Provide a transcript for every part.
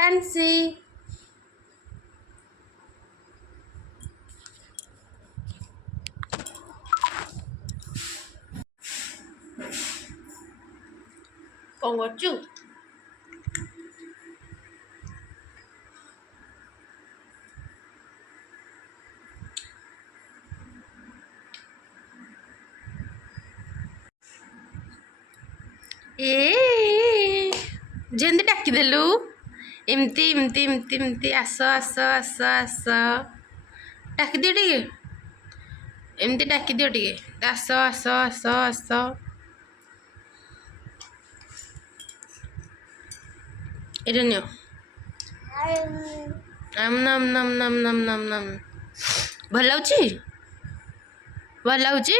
and see. Con କରୁଛୁ? ଯେମିତି ଡାକିଦେଲୁ ଏମିତି ଏମିତି ଏମିତି ଏମିତି ଆସ ଆସ ଆସ ଆସ ଡାକିଦିଅ ଟିକେ ଏମିତି ଡାକିଦିଅ ଟିକେ ଆସ ଆସ ଆସ ଆସ ଏଇଟା ନିଅ ନମ ନମ ନମ ନମ ନମ ନମ ନମ ଭଲ ଲାଗୁଛି ଭଲ ଲାଗୁଛି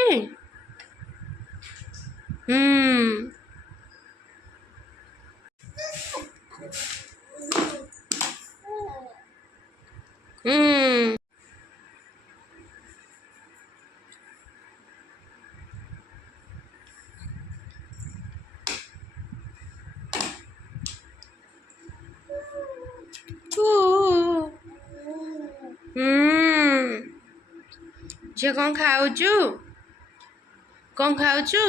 ଝିଅ କ'ଣ ଖାଉଛୁ କ'ଣ ଖାଉଛୁ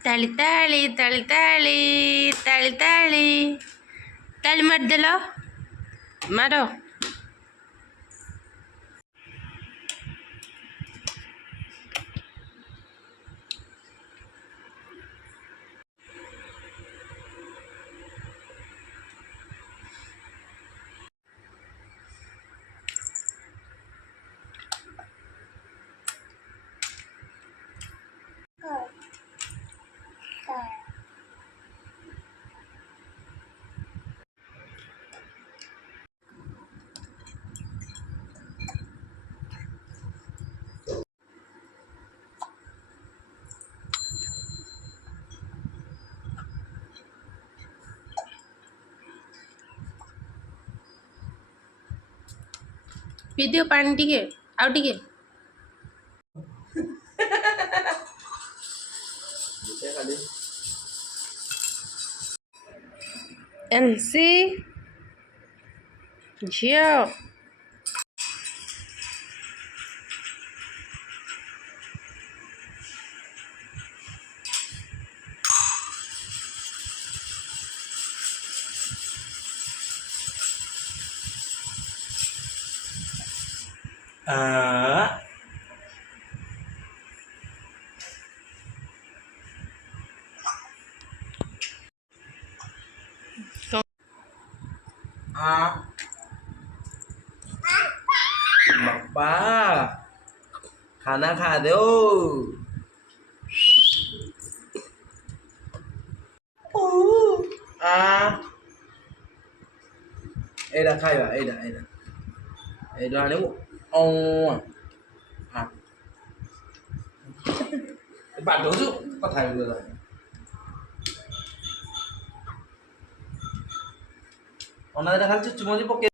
ತಾಳಿ ತಾಳಿ ತಾಳಿ ತಾಳಿ ತಾಳಿ ತಾಳಿ ತಾಳಿ ಮಾಡ್ದಲ್ಲ ಮಾಡೋ ପିଇ ଦିଅ ପାଣି ଟିକେ ଆଉ ଟିକେ ଏନସି ଝିଅ पापा खाना खा दो एडा खाइबा एडा एडा एडा आनिबो बाडौछु କଥା ହେବି ତ ଅନା ଖାଲି ଚୁଚୁମଜି ପକେଇ